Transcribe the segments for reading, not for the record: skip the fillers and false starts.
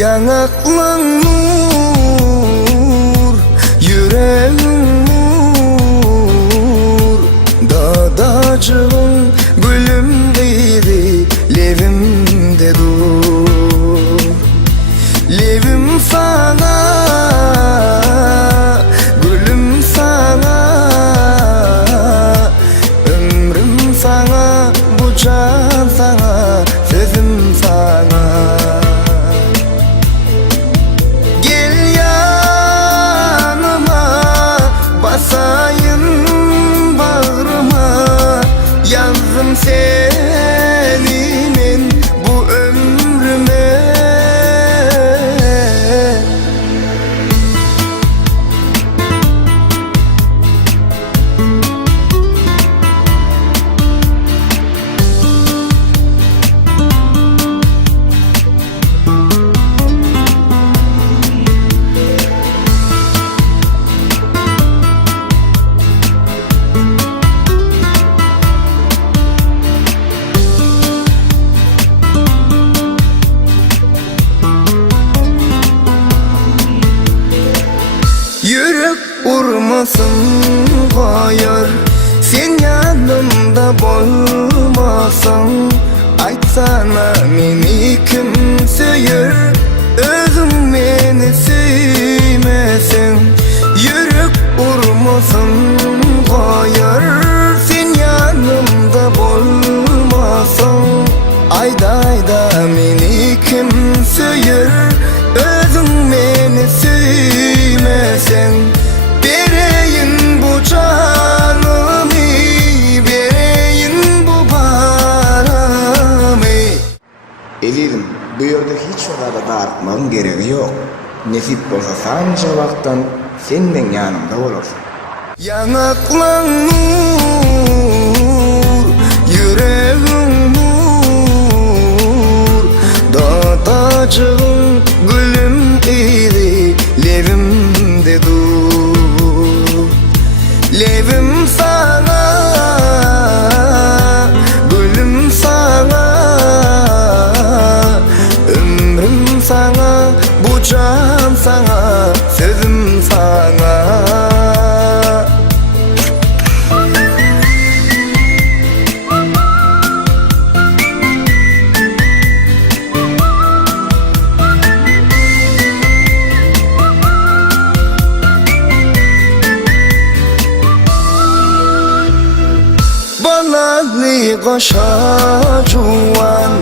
Yanakların nur, yüreğin nur. Dadacığım gülüm deydi, levimde dur. Levim sana, gülüm sana, ömrüm sana, bu can sana, sözüm sana. Gel yanıma, basayım bağrıma, yazdım senin bu ömrüme. Yürek vurmasın hayır, sen yanımda bolmasan. Aytsana meni kim söyür, özüm meni söymesen. Yürek vurmasın hayır, sen yanımda bolmasan. Ayda meni kim söyür, özüm meni söymesen. Bereyin bu canımı, bereyin bu paramı. Elizim, bu yerde hiç orada dartmanın gereği yok. Nesip olsa sanca vaktan senden yanımda olursun. Yanakların nur, yüreğin nur. Dadacığım gülüm idi, levimde dur. Levim sana, gülüm sana, ömrüm sana, bu can sana, sözüm sana. Balalı koşa cuvan,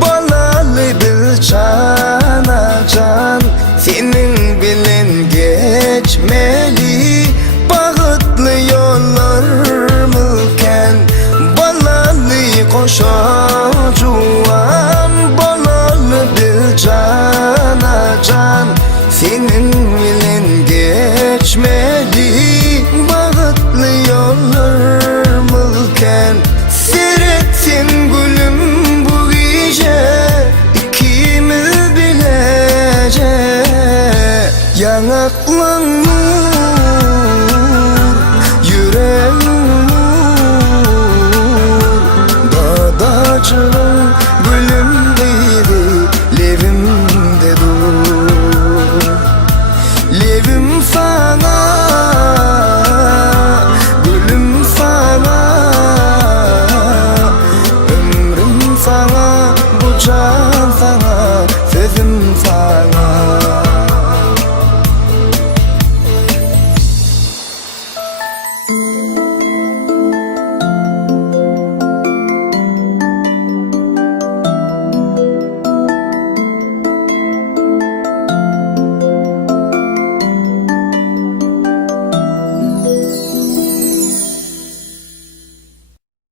balalı bir cana can. Senin bilen geçmeli bağıtlı yollar mülken. Balalı koşa cuvan, balalı bir cana can. Senin bilen geçmeli bağıtlı yollar. Seyretsin gülüm bu gece, ikimiz bilece. Yanakların nur, yüreğin nur. Dadacığım